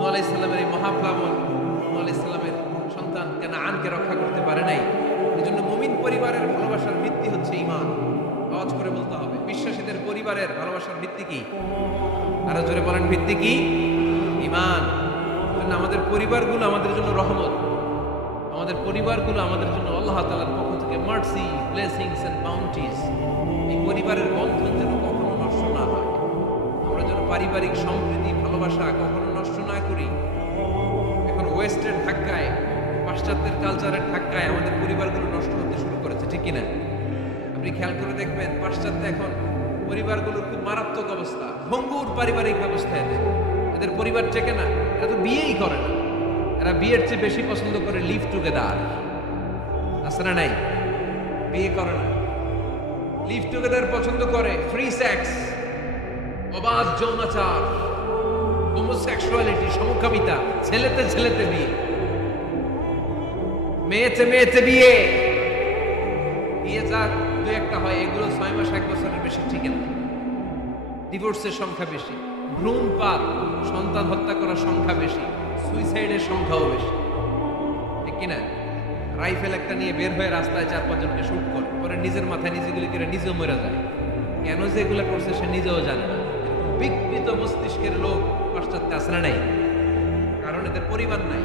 নূহ আলাইহিস সালামের এই মহাপ্লাবন, নূহ আলাইহিস সালামের সন্তান কানাআনকে রক্ষা করতে পারে নাই। এজন্য মুমিন পরিবারের ভালোবাসার ভিত্তি হচ্ছে ঈমান। আওয়াজ করে বলতে হবে, বিশ্বাসীদের পরিবারের ভালোবাসার ভিত্তি কি? আরো জোরে বলেন, ভিত্তি কি? ঈমান। এজন্য আমাদের পরিবারগুলো আমাদের জন্য রহমত, আমাদের পরিবারগুলো আমাদের জন্য আল্লাহ তাআলার পক্ষ থেকে মার্সি, ব্লেসিংস এন্ড বাউন্টিজ। এই পরিবারের বন্ধন যেন কখনো নষ্ট না হয়, আমরা যেন পারিবারিক সম্প্রীতি ভালোবাসা কখনো নষ্ট না করি। এখন ওয়েস্টের ধাক্কায়, পাশ্চাত্যের কালচারের ধাক্কায় আমাদের পরিবারগুলো নষ্ট হতে শুরু করেছে, ঠিক কিনা? আপনি খেয়াল করে দেখবেন, পাশ্চাত্যে এখন পরিবারগুলোর খুব মারাত্মক অবস্থা, ভঙ্গুর পারিবারিক ব্যবস্থা। এদের পরিবার টেকে না, এরা তো বিয়েই করে না। এরা বিয়ের চেয়ে বেশি পছন্দ করে লিভ টুগেদার। আছে না নাই? বিয়ে করে না, লিভ টুগেদার পছন্দ করে। ফ্রি সেক্স, অবাধ যৌনাচার, হোমোসেক্সুয়ালিটি, সমকামিতা, ছেলেতে ছেলেতে বিয়ে, মেয়েতে মেয়েতে বিয়ে। বিয়ে যাক দু একটা হয়, এগুলো 6 মাস 1 বছরের বেশি ঠিক না। ডিভোর্সের সংখ্যা বেশি, ভ্রূণপাত, সন্তান হত্যা করার সংখ্যা বেশি, সুইসাইডের সংখ্যাও বেশি, ঠিক কিনা? রাইফেল একটা নিয়ে বের হয়ে রাস্তায় 4-5 জনকে শুট করে, পরে নিজের মাথায় নিজে গুলি করে নিজেও মরে যায়। কেন যে এগুলো করছে সে নিজেও জানে না। বিকৃত মস্তিষ্কের লোক পাশ্চাত্যে আছে না নাই? কারণ এদের পরিবার নাই,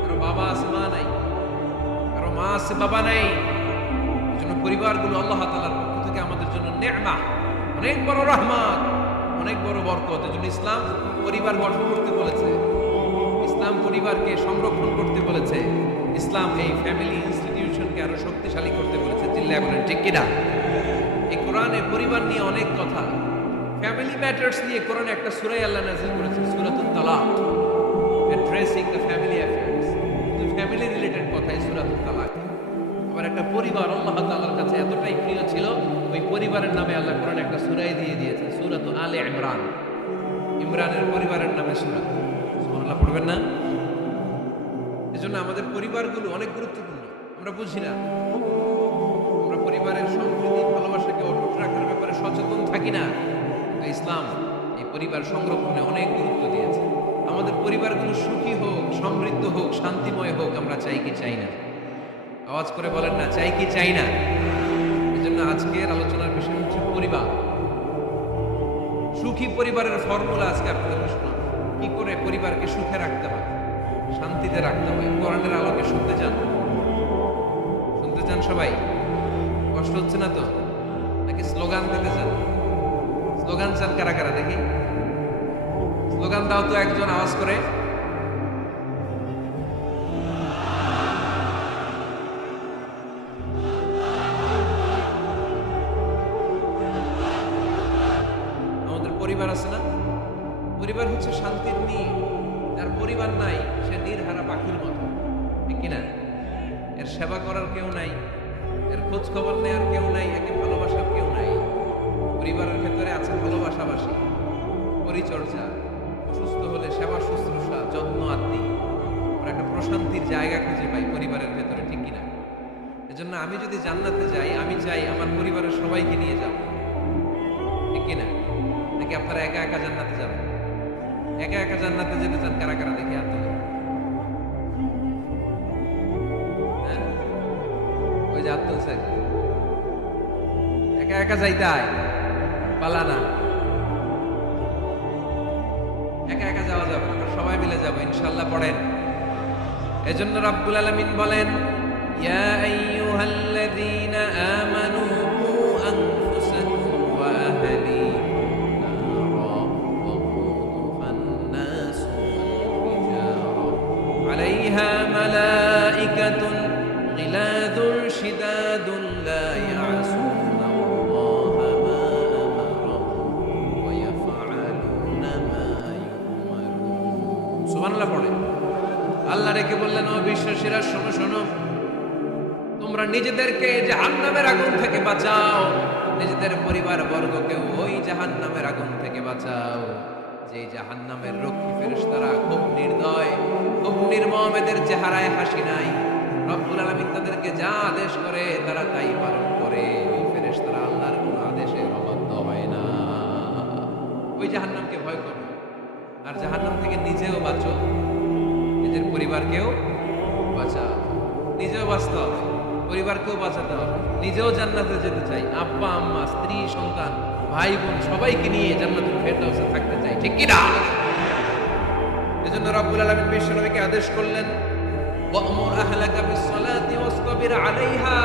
কারো বাবা আছে মা নাই, কারো মা আছে বাবা নাই। এই জন্য পরিবারগুলো আল্লাহ তাআলার পক্ষ থেকে আমাদের জন্য নেয়ামা, অনেক বড় রহমত, অনেক বড় বরকত। এজন্য ইসলাম পরিবার গঠন করতে বলেছে, ইসলাম পরিবারকে সংরক্ষণ করতে বলেছে, ইসলাম এই ফ্যামিলি ইনস্টিটিউশনকে আরো শক্তিশালী করতে বলেছে। চিল্লায় বলেন ঠিক কিনা? এই কোরআনে পরিবার নিয়ে অনেক কথা, ফ্যামিলি ম্যাটার্স নিয়ে কোরআনে একটা সূরা আল্লাহ নাযিল করেছে, সূরাতুত তালাক, অ্যাড্রেসিং দ্য ফ্যামিলি অ্যাফেয়ার্স। কিন্তু ফ্যামিলি রিলেটেড কথাই সূরাতুত তালাক। আবার একটা পরিবার আল্লাহ তাআলার কাছে এতটাই প্রিয় ছিল, ওই পরিবারের নামে আল্লাহ কোরআনে একটা সূরাই দিয়ে দিয়েছে, সূরাতু আলে ইমরান। ইমরানের পরিবারের নামে সূরা। সুবহানাল্লাহ পড়বেন না? এজন্য আমাদের পরিবারগুলো অনেক গুরুত্বপূর্ণ, আমরা বুঝি না। আমরা পরিবারের সম্প্রীতি ভালোবাসাকে অটুট রাখার ব্যাপারে সচেতন থাকি না। ইসলাম এই পরিবার সংরক্ষণে অনেক গুরুত্ব দিয়েছে। আমাদের পরিবারগুলো সুখী হোক, সমৃদ্ধ হোক, শান্তিময় হোক, আমরা চাই কি চাই না? আওয়াজ করে বলেন না, চাই কি চাই না? এই জন্য আজকের আলোচনার বিষয় হচ্ছে পরিবার। সুখী পরিবারের ফর্মুলা আজকে আপনাদেরকে শোনাবো, কি করে পরিবারকে সুখে রাখতে হয়, শান্তিতে রাখতে হয়। কোরআনের আলোকে শুনতে চান? শুনতে চান সবাই? কষ্ট হচ্ছে না তো? নাকি স্লোগান দিতে চান? স্লোগান চান কারা কারা দেখি? স্লোগান দাও তো একজন, আওয়াজ করে। আমাদের পরিবার আছে না? পরিবার হচ্ছে শান্তির নীড়। যার পরিবার নাই সে নির্হারা পাখির মতো, ঠিক কিনা? এর সেবা করার কেউ নাই, এর খোঁজ খবর নেওয়ার কেউ নাই, একে ভালোবাসার কেউ নাই। পরিবারের ভেতরে আছে ভালোবাসাবাসী, পরিচর্যা, অসুস্থ হলে সেবা শুশ্রূষা, যত্ন আত্মি। আমরা একটা প্রশান্তির জায়গা খুঁজে পাই পরিবারের ভেতরে, ঠিক কিনা? এজন্য আমি যদি জান্নাতে যাই, আমি চাই আমার পরিবারের সবাইকে নিয়ে যাব, ঠিক কিনা? নাকি আপনারা একা একা জান্নাতে যাবেন? একা একা জান্নাতে যেতে চান কারা কারা দেখি হাত তুলে। হ্যাঁ, ওই যে হাত তুলছে। একা একা যাইতে হয়, পালানা। একা একা যাওয়া যাবে না, সবাই মিলে যাবো ইনশাআল্লাহ। পড়েন। এজন্য রাব্বুল আলামিন বলেন, ইয়া আইয়ুহাল্লাযীনা আমানু কু আনফুসাকুম ওয়া আহলিকুম নারা ওয়াকুদুহা আন-নাস ওয়াল হিজারা আলাইহা মালাইকাতুন গিলাদুন শিদাদুন লা ইয়াসুনা আল্লাহা মা আমারাহুম ওয়া ইয়াফআলুনা মা ইউমারুন। সুবহানাল্লাহ পড়েন। আল্লাহ রেখে বললেন, ও বিশ্বাসীরা শোনো শোনো, তোমরা নিজেদেরকে জাহান্নামের আগুন থেকে বাঁচাও, নিজেদের পরিবার বর্গকে ওই জাহান্নামের আগুন থেকে বাঁচাও, যে জাহান্নামের রক্ষী ফেরেশতারা খুব নির্দয়, খুব নির্মম, এদের চেহারায় হাসি নাই। রব্বুল আলামিন তাদেরকে যা আদেশ করে তারা তাই পালন করে। ওই ফেরেশতারা আল্লাহর কোনো আদেশে অবাধ্য হয় না। ওই জাহান্নামকে ভয় করো। আর জাহান্নাম থেকে নিজেও বাঁচো, নিজের পরিবারকেও বাঁচাও। নিজেও বাঁচতে হবে, পরিবারকেও বাঁচাতে হবে, নিজেও জান্নাতে যেতে চাই, আব্বা আম্মা স্ত্রী সন্তান ভাই বোন সবাইকে নিয়ে জান্নাতুল ফেরদাউসে থাকতে চাই, ঠিক কি না? এজন্য রব্বুল আলামিন বিশ্ব নবীকে আদেশ করলেন, ওয়া'মুর আহলাকা বিস-সালাতি ওয়াসতাবির আলাইহা।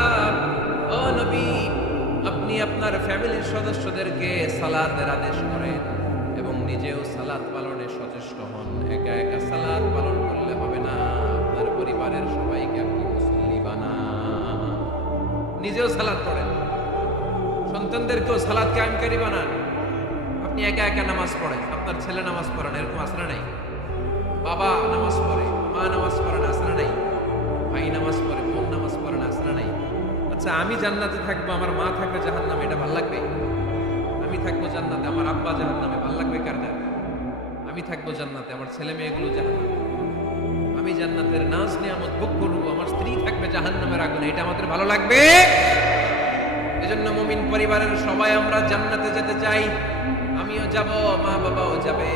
ও নবী, আপনি আপনার ফ্যামিলির সদস্যদেরকে সালাতের আদেশ করেন এবং নিজেও সালাত পালনে সচেষ্ট হন। একা একা সালাত পালন করলে হবে না, আপনার পরিবারের সবাইকে আপনি মুসল্লি বানান। নিজেও সালাত পড়েন, সন্তানদেরকেও সালাত কায়েমকারী বানান। আপনি একা একা নামাজ পড়েন, আপনার ছেলে নামাজ পড়েন, এরকম আসলে নাই? বাবা নামাজ পড়ে, মা নামাজ পড়েন, আসলে নাই? ভাই নামাজ পড়ে, বোন নামাজ পড়েন, আসলে নাই? আচ্ছা, আমি জান্নাতে থাকবো, আমার মা থাকবে জাহান্নামে, এটা ভালো লাগবে? আমি থাকবো জান্নাতে, আমার আব্বা জাহান্নামে, ভালো লাগবে কার কার? আমি থাকবো জান্নাতে, আমার ছেলে মেয়েগুলো জাহান্নামে। আমি জান্নাতের নাজ নিয়ামত ভোগ করবো, আমার স্ত্রী থাকবে জাহান্নামের আগুনে, এটা আমাদের ভালো লাগবে? এজন্য মুমিন পরিবারের সবাই আমরা জান্নাতে যেতে চাই। আমিও যাব, মা বাবাও যাবে,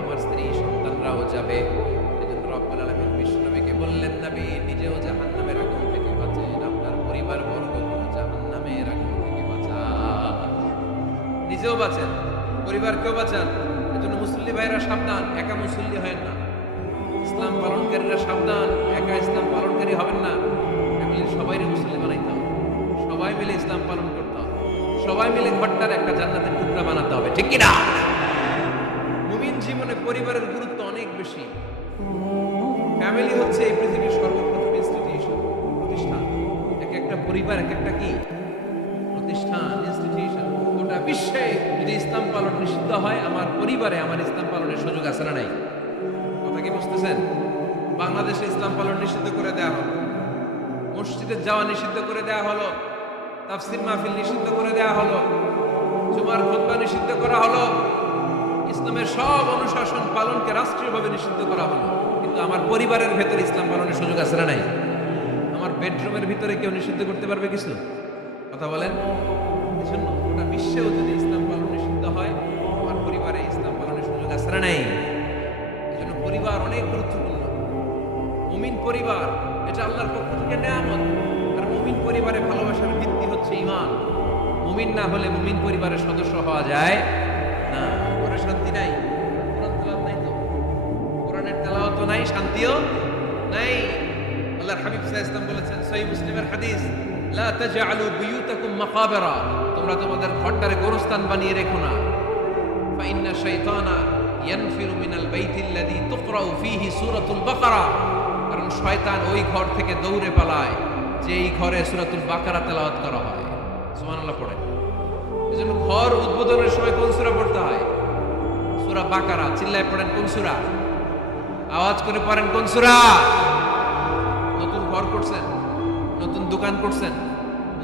আমার স্ত্রী সন্তানরাও যাবে। এজন্য রব্বুল আলামিন বিশ্ব নবীকে বললেন, নবী নিজেও জাহান্নামের আগুন থেকে বাঁচেন, আপনার পরিবার বর্গকেও জাহান্নামের আগুন থেকে বাঁচান। নিজেও বাঁচেন, পরিবারকেও বাঁচান। এজন্য মুসল্লি ভাইরা সাবধান, একা মুসল্লি হয় না। ইসলাম পালনকারীরা সাবধান, একা ইসলাম পালনকারী হবেন না। ফ্যামিলির সবাইকে মুসল্লি বানাইতে হবে, সবাই মিলে ইসলাম পালন করতে হবে, সবাই মিলে ঘরটার একটা জান্নাতের টুকরা বানাতে হবে, ঠিক কি না? মুমিন জীবনে পরিবারের গুরুত্ব অনেক বেশি। ফ্যামিলি হচ্ছে এই পৃথিবীর সর্বপ্রথম ইনস্টিটিউশন, প্রতিষ্ঠান। এক একটা পরিবার এক একটা কি প্রতিষ্ঠান, ইনস্টিটিউশন। গোটা বিশ্বে যদি ইসলাম পালন নিষিদ্ধ হয়, আমার পরিবারে আমার ইসলাম পালনের সুযোগ আছে না নাই? কথা কি বুঝতেছেন? বাংলাদেশে ইসলাম পালন নিষিদ্ধ করে দেওয়া হলো, মসজিদে যাওয়া নিষিদ্ধ করে দেওয়া হলো, তাফসীর মাহফিল নিষিদ্ধ করে দেওয়া হলো, জুমার খুতবা নিষিদ্ধ করা হলো, ইসলামের সব অনুশাসন পালনকে রাষ্ট্রীয়ভাবে নিষিদ্ধ করা হলো। কিন্তু আমার পরিবারের ভেতরে ইসলাম পালনের সুযোগ আছে না নাই? আমার বেডরুমের ভিতরে কেউ নিষিদ্ধ করতে পারবে কিছু? কথা বলেন। এজন্য গোটা বিশ্বেও যদি ইসলাম পালন নিষিদ্ধ হয়, আমার পরিবারে ইসলাম পালনের সুযোগ আছে না নাই? এজন্য পরিবার অনেক গুরুত্বপূর্ণ। মুমিন পরিবার এটা আল্লাহর পক্ষ থেকে নেয়ামত। আর মুমিন পরিবারে ভালোবাসার ভিত্তি হচ্ছে ঈমান। মুমিন না হলে মুমিন পরিবারের সদস্য হওয়া যায় না। ঘরে শান্তি নাই, কোরআন তেলাওয়াত নাই, তো কোরআনের তেলাওয়াত নাই, শান্তিও নাই। আল্লাহর হাবিব সাল্লাল্লাহু আলাইহি ওয়াসাল্লাম বলেছেন, সহিহ মুসলিমের হাদিস, লা তাজআলু বুয়ুতাকুম মাকাবিরা, তোমরা তোমাদের ঘরটারে গোরস্থান বানিয়ে রেখো না। ফা ইন্না শাইতানা ইয়ানফিরু মিনাল বাইতিল্লাযী তুকরাউ ফীহি সূরাতুল বাকারা, কারণ শয়তান ওই ঘর থেকে দৌড়ে পালায় যেই ঘরে সূরাতুল বাকারা তেলাওয়াত করা হয়। সুবহানাল্লাহ পড়েন। এজন্য ঘর উদ্বোধনের সময় কোন সূরা পড়তে হয়? সূরা বাকারা। চিল্লায় পড়েন কোন সূরা? আওয়াজ করে পড়েন কোন সূরা? নতুন ঘর করছেন, নতুন দোকান করছেন,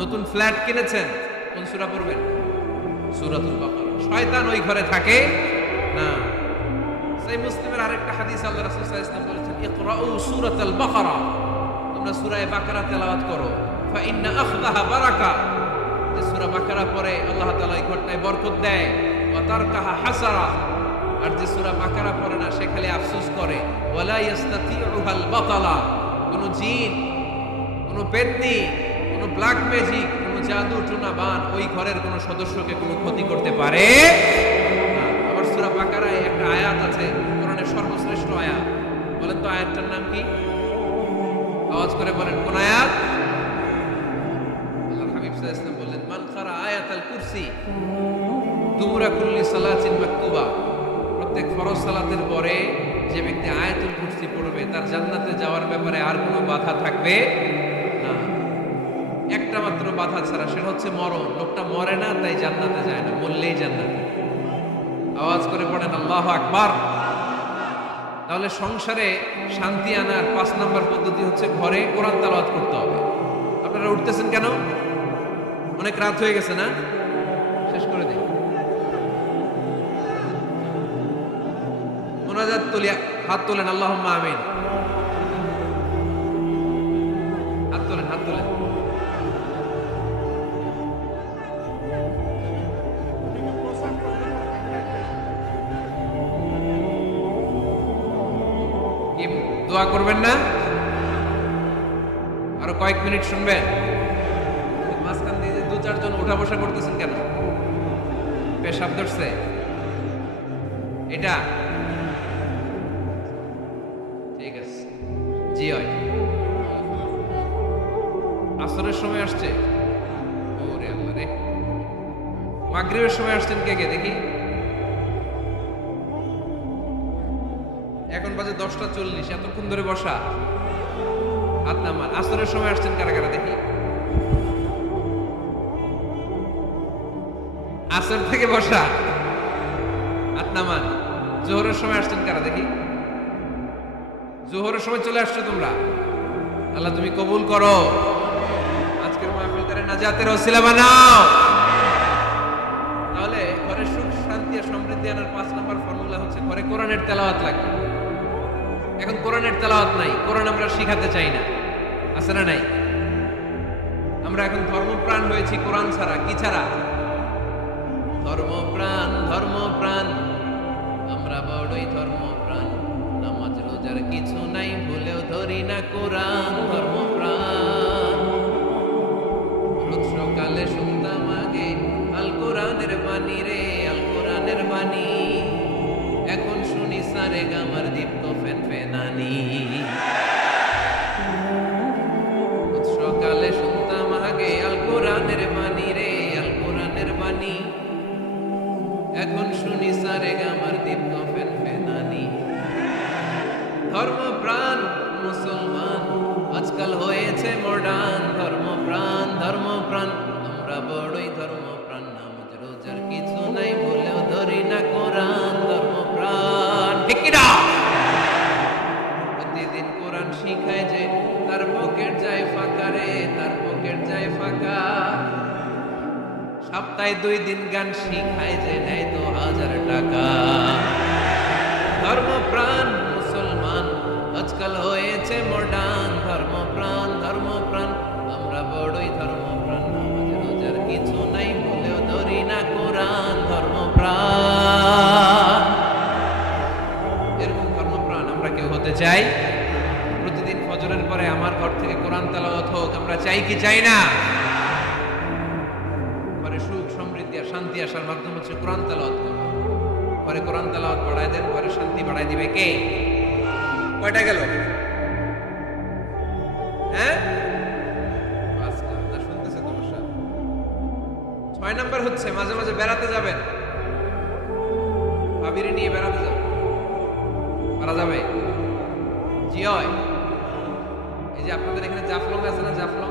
নতুন ফ্ল্যাট কিনেছেন, কোন সূরা পড়বেন? সূরাতুল বাকারা। শয়তান ওই ঘরে থাকে না। সহিহ মুসলিমের আরেকটা হাদিস, আল্লাহ রাসূল সাল্লাল্লাহু আলাইহি ওয়াসাল্লাম বলেছেন, ইকরাউ সূরাতাল বাকারা, তোমরা সূরা বাকারা তেলাওয়াত করো। ফা ইন্না আখযাহা বারাকা, যে সূরা বাকারা পড়ে আল্লাহ তাআলা এই ঘরটায় বরকত দেয়। ওয়া তারকাহা হাসারা, আর যে সূরা বাকারা পড়ে না সে খালি আফসোস করে। ওয়ালা ইস্তাতিউহাল বাতালা, কোন জিন, কোন পেতনি, কোন ব্ল্যাক ম্যাজিক, কোন জাদু টুনা বান ওই ঘরের কোন সদস্যকে কোনো ক্ষতি করতে পারে না। আবার সূরা বাকারায় একটা আয়াত আছে, কোরআনের সর্বশ্রেষ্ঠ আয়াত। বলেন তো আয়াতটার নাম কি? আওয়াজ করে বলেন কোন আয়াত? আল্লাহর হাবিব সাল্লাল্লাহু আলাইহি ওয়াসাল্লাম বললেন, মান কারা আয়াতাল কুরসি দুবুরা কুল্লি সালাতিন মাকতুবা, প্রত্যেক ফরজ সালাতের পরে যে ব্যক্তি আয়াতুল কুরসি পড়বে তার জান্নাতে যাওয়ার ব্যাপারে আর কোনো বাধা থাকবে না। একটা মাত্র বাধা ছাড়া, সেটা হচ্ছে মরণ। লোকটা মরে না তাই জান্নাতে যায় না, মরলেই জান্নাতে। আওয়াজ করে পড়েন আল্লাহু আকবার। তাহলে সংসারে শান্তি আনার 5 নাম্বার পদ্ধতি হচ্ছে ঘরে কোরআন তেলাওয়াত করতে হবে। আপনারা উঠতেছেন কেন? অনেক রাত হয়ে গেছে না? শেষ করে দিই। মোনাজাত তুলিয়া হাত তোলেন, আল্লাহুম্মা আমিন। হাত তোলেন, হাত তোলেন। কি দোয়া করবেন না? আরো কয়েক মিনিট শুনবেন? মাঝখান দিয়ে যে 2-4 জন উঠা বসা করতেছেন কেন? পেশাব ধরছে এটা? ঠিক আছে, জি হয়। আসরের সময় আসছে? ওরে আল্লাহ রে। মাগরিবের সময় আসছেন কে কে দেখি? এখন বাজে 10:40, এতক্ষণ ধরে বসা? হাত নামান। আসরের সময় আসছেন কারা কারা দেখি? আসর থেকে বসা, হাত নামান। জোহরের সময় আসছেন কারা দেখি? জোহরের সময় চলে আসছো তোমরা। আল্লাহ তুমি কবুল করো, আজকের মাহফিলটারে নাজাতের ওসিলা বানাও। তাহলে ঘরে সুখ শান্তি আর সমৃদ্ধি আনার 5 নাম্বার ফর্মুলা হচ্ছে ঘরে কোরআনের তেলাওয়াত লাগবে। এখন কোরআনের তেলাওয়াত নাই, কোরআন আমরা শিখাতে চাই না, আছে না নাই? আমরা এখন ধর্মপ্রাণ হয়েছি কোরআন ছাড়া। কি ছাড়া? ধর্মপ্রাণ, ধর্মপ্রাণ, আমরা বড়ই ধর্মপ্রাণ। নামাজ রোজার কিছু নাই, ভুলেও ধরি না কোরআন। ধর্মপ্রাণ, রোজ সকালে শুনতাম আগে আল কোরআনের বাণী রে, আল কোরআনের বাণী। এখন শুনি সারে গামার দীপ্ত ফেন ফেনানি। রোজ সকালে শুনতাম আগে আল কোরআনের বাণী রে, আল কোরআনের বাণী। এখন শুনি সারে গামার দীপ্ত ফেন ফেনানি। ধর্মপ্রাণ মুসলমান আজকাল হয়েছে মডার্ন। ধর্মপ্রাণ, ধর্মপ্রাণ, আমরা বড়ই ধর্মপ্রাণ। নামাজ রোজার কিছু নাই, ভুলেও ধরি না কোরআন। ধর্মপ্রাণ, ঠিক কি না? প্রতিদিন কোরআন শিখায় যে তার পকেট যায় ফাঁকা রে, তার পকেট যায় ফাঁকা। সপ্তাহে 2 দিন গান শিখায় যে নেয় তো 1000 টাকা। ধর্মপ্রাণ মুসলমান আজকাল হয়েছে মডার্ন। ধর্মপ্রাণ, ধর্মপ্রাণ, আমরা বড়ই ধর্মপ্রাণ। নামাজ রোজার কিছু নাই, ভুলেও ধরি না কোরআন। ধর্মপ্রাণ, এরকম ধর্মপ্রাণ আমরা কেউ হতে চাই? প্রতিদিন ফজরের পরে আমার ঘর থেকে কোরআন তেলাওয়াত হোক, আমরা চাই কি চাই না? ঘরে সুখ সমৃদ্ধি আর শান্তি আসার মাধ্যম হচ্ছে কোরআন তেলাওয়াত করা। ঘরে কোরআন তেলাওয়াত বাড়ায় দেন, ঘরে শান্তি বাড়ায় দিবে কে? কয়টা গেল? হ্যাঁ, 5টা। না শুনতেছে তোমার সাথে। 6 নাম্বার হচ্ছে মাঝে মাঝে বেড়াতে যাবেন। ভাবিরে নিয়ে বেড়াতে যাবেন, পারা যাবে? জি হয়। এই যে আপনাদের এখানে জাফলং আছে না? জাফলং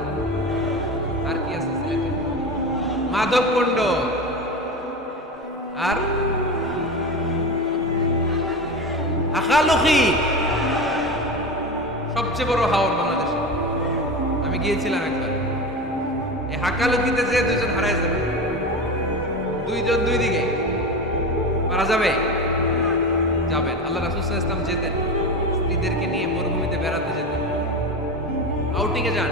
আর কি আছে সিলেটে? মাধবকুণ্ড আর হাকালুকি, সবচেয়ে বড় হাওর বাংলাদেশে। আমি গিয়েছিলাম একবার। এই হাকালুকিতে যে 2 জন হারায় যাবে, 2 জন 2 দিকে। পারা যাবে? যাবেন। আল্লাহ রাসূল সাল্লাল্লাহু আলাইহি ওয়াসাল্লাম যেতেন, স্ত্রীদেরকে নিয়ে মরুভূমিতে বেড়াতে যেতেন, আউটিং এ যান,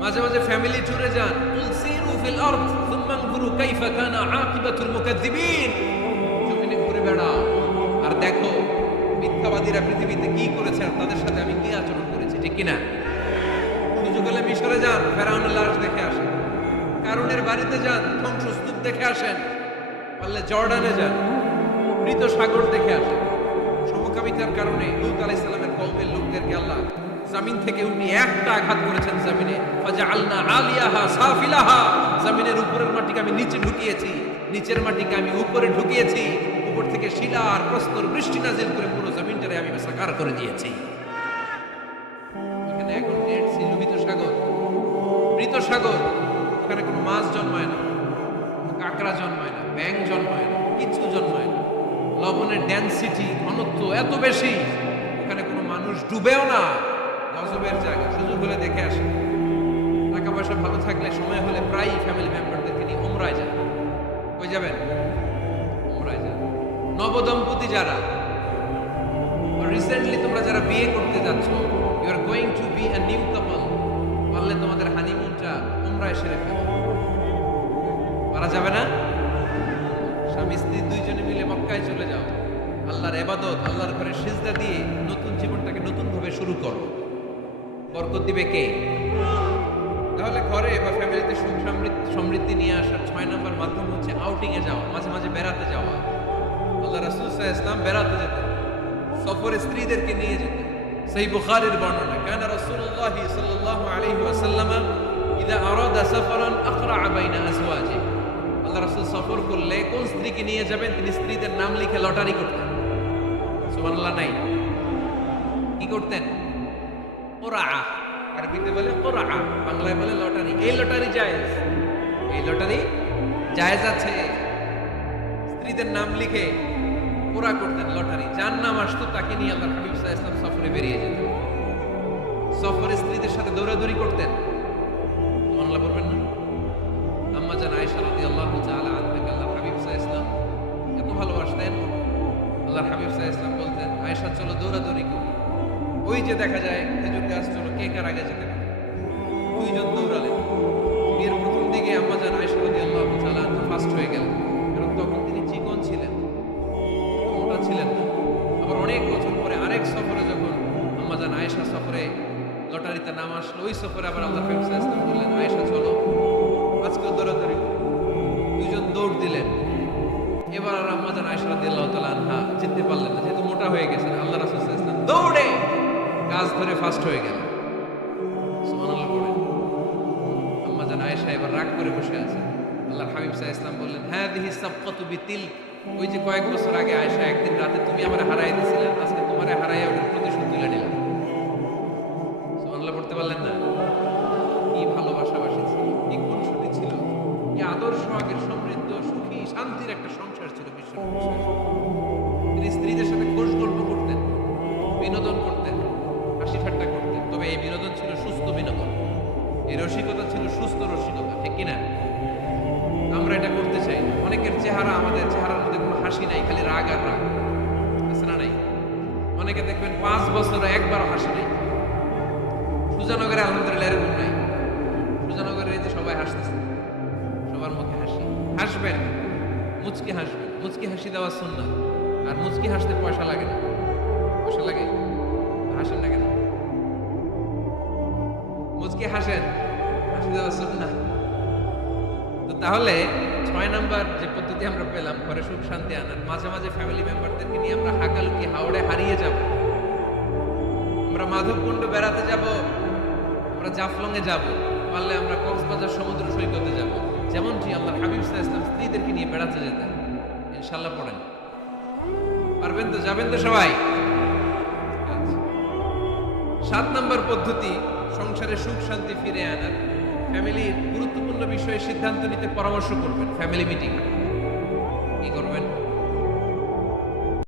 মাঝে মাঝে ফ্যামিলি ট্যুরে যান। তুলসিরু ফিল আরদ সুম্মা আনজুরু কাইফা কানা আকিবাতুল মুকাজ্জিবিন। জমিনে ঘুরে বেড়াও আর দেখো মিথ্যাবাদীরা পৃথিবীতে কি করেছে আর তাদের সাথে আমি কি আচরণ করেছি, ঠিক কি না? সুযোগ হলে মিশরে যান, ফেরাউনের লাশ দেখে আসেন। কারুনের বাড়িতে যান, ধ্বংসস্তূপ দেখে আসেন। পারলে জর্ডানে যান, মৃত সাগর দেখে আসেন। সমকামিতার কারণে লূত আলাইহিস সালামের কওমের লোকদেরকে আল্লাহ জমিন থেকে উনি একটা আঘাত করেছেন জমিনে। ফাজআলনা আলিয়াহা সাফিলাহা, জমিনের উপরের মাটিকে আমি নিচে ঢুকিয়েছি, নিচের মাটিকে আমি উপরে ঢুকিয়েছি। উপর থেকে শিলা আর প্রস্তর বৃষ্টি নাজিল করে পুরো জমিনটারে আমি সাকার করে দিয়েছি। এখানে এখন ডেড সি, লোহিত সাগর, মৃত সাগর। ওখানে কোনো মাছ জন্মায় না, কাঁকড়া জন্মায় না, ব্যাঙ জন্মায় না, কিছু জন্মায় না। লবণের ডেনসিটি, ঘনত্ব এত বেশি, ওখানে কোনো মানুষ ডুবেও না। গজবের জায়গা, সুযোগ হলে দেখে আসে। টাকা পয়সা ভালো থাকলে সময় হলে প্রায় ফ্যামিলি মেম্বারদেরকে নিয়ে উমরায় যান। কই যাবেন? উমরায় যান। নবদম্পতি যারা, রিসেন্টলি তোমরা যারা বিয়ে করতে যাচ্ছ, you are going to be a new couple, পারলে তোমাদের হানিমুনটা উমরায় সেরে ফেলো। পারা যাবে না? স্বামী স্ত্রী 2 জনে মিলে মক্কায় চলে যাও, আল্লাহর ইবাদত, আল্লাহর ঘরে সিজদা দিয়ে বরকত দিবে কে? তাহলে ঘরে বা ফ্যামিলিতে সুখ সমৃদ্ধি নিয়ে আসার 6 নম্বর মাধ্যম হচ্ছে আউটিং এ যাওয়া, মাঝে মাঝে বেড়াতে যাওয়া। আল্লাহ রাসূল সাল্লাল্লাহু আলাইহি ওয়াসাল্লাম বেড়াতে যেতেন, সফরে স্ত্রীদেরকে নিয়ে যেতেন। সহিহ বুখারীর বর্ণনা, কানা রাসূলুল্লাহ সাল্লাল্লাহু আলাইহি ওয়াসাল্লাম ইযা আরাদা সাফারান আকরা বাইনা আজওয়াজি। আল্লাহ রাসূল সফর করলে কোন স্ত্রীকে নিয়ে যাবেন তিনি স্ত্রীদের নাম লিখে লটারি করতেন। সুবহানাল্লাহ নাই? কি করতেন? কোরআ, আরবিতে বলে কোরআ, বাংলায় বলে লটারি। এই লটারি জায়েজ, এই লটারি জায়েজ আছে। স্ত্রীদের নাম লিখে কোরআ করতেন, লটারি। যার নাম আসতো তাকে নিয়ে আল্লাহ হাবিব সাল্লাল্লাহু আলাইহি ওয়াসাল্লাম সফরে বেরিয়ে যেতেন। সফরে স্ত্রীদের সাথে দৌড়াদৌড়ি করতেন। সুবহানাল্লাহ বলবেন না? আম্মা জান আয়েশা রাদিয়াল্লাহু তাআলা আনহা আল্লাহ হাবিব সাল্লাল্লাহু আলাইহি ওয়াসাল্লাম এত ভালোবাসতেন। আল্লাহ হাবিব সাল্লাল্লাহু আলাইহি ওয়াসাল্লাম বলতেন, আয়েশা চলো দৌড়াদৌড়ি করি। ওই যে দেখা যায় খেজুর গাছ, চলো কে কার আগে যেতে পারে। দুইজন দৌড়ালেন। বিয়ের প্রথম দিকে আম্মা জান আয়েশা রাদিয়াল্লাহু তাআলা ফার্স্ট হয়ে গেলেন, কারণ তখন তিনি চিকন ছিলেন, মোটা ছিলেন না। আবার অনেক বছর পরে আরেক সফরে যখন আম্মা জান আয়েশা সফরে লটারিতে নাম আসলো, ওই সফরে আবার আল্লাহ হাবিব সাল্লাল্লাহু আলাইহি ওয়াসাল্লাম বললেন, আয়েশা চলো আজকে দৌড়াদৌড়ি। দুইজন দৌড় দিলেন। এবার আর আম্মা জান আয়েশা রাদিয়াল্লাহু তাআলা আনহা জিততে পারলেন না, যেহেতু মোটা হয়ে গেছেন। আল্লাহ রাসূল সাল্লাল্লাহু আলাইহি ওয়াসাল্লাম দৌড়ে গাছ ধরে ফার্স্ট হয়ে গেলেন। সুবহানাল্লাহ পড়েন। আম্মা জান আয়েশা এবার রাগ করে বসে আছে। আল্লাহর হাবিব সাল্লাল্লাহু আলাইহি ওয়াসাল্লাম বললেন, হাযিহি সাবকাতু বিতিলক। ওই যে কয়েক বছর আগে আয়েশা একদিন রাতে তুমি আমারে হারাই দিয়েছিলে, আজকে তোমারে হারাইয়া ওটার প্রতিশোধ তুলে নিলাম। সুবহানাল্লাহ পড়তে পারলেন না? কি ভালোবাসাবাসি ছিল, কি খুনসুটি ছিল, কি আদর্শ আগের সমৃদ্ধ সুখী শান্তির একটা সংসার ছিল বিশ্ব। তিনি স্ত্রীদের সাথে খোশ গল্প করতেন, বিনোদন করতেন, হাসি ঠাট্টা করতেন। তবে এই বিনোদন ছিল সুস্থ বিনোদন, এই রসিকতা ছিল সুস্থ রসিকতা, ঠিক কিনা? আমরা এটা করতে চাই না। অনেকের চেহারা, আমাদের চেহারার মধ্যে কোনো হাসি নাই, খালি রাগ আর রাগ, আছে না নাই? অনেকে দেখবেন 5 বছরে একবারও হাসি নাই। সুজানগরে আলহামদুলিল্লাহ এরকম নাই। সুজানগরে এই যে সবাই হাসতেছে, সবার মুখে হাসি। হাসবেন, মুচকি হাসবেন। মুচকি হাসি দেওয়া সুন্নাত। আর মুচকি হাসতে পয়সা লাগে না। পয়সা লাগে? হাসেন না কেন? মুচকি হাসেন, হাসি দেওয়া সুন্নাত। তো তাহলে 6 নাম্বার যে পদ্ধতি আমরা পেলাম ঘরে সুখ শান্তি আনার, মাঝে মাঝে ফ্যামিলি মেম্বারদেরকে নিয়ে আমরা হাকালুকি হাওড়ে হারিয়ে যাব। আমরা মাধবকুণ্ড বেড়াতে যাব, আমরা জাফলং এ যাব, পারলে আমরা কক্সবাজার সমুদ্র সৈকতে যাব। যেমনটি আল্লাহ হাবিব সাল্লাল্লাহু আলাইহি ওয়াসাল্লাম স্ত্রীদেরকে নিয়ে বেড়াতে যেতেন। ইনশাআল্লাহ পড়েন। পারবেন তো? যাবেন তো সবাই? আচ্ছা। 7 নাম্বার পদ্ধতি সংসারে সুখ শান্তি ফিরে আনার, ফ্যামিলির গুরুত্বপূর্ণ বিষয়ে সিদ্ধান্ত নিতে পরামর্শ করবেন ফ্যামিলি মিটিং।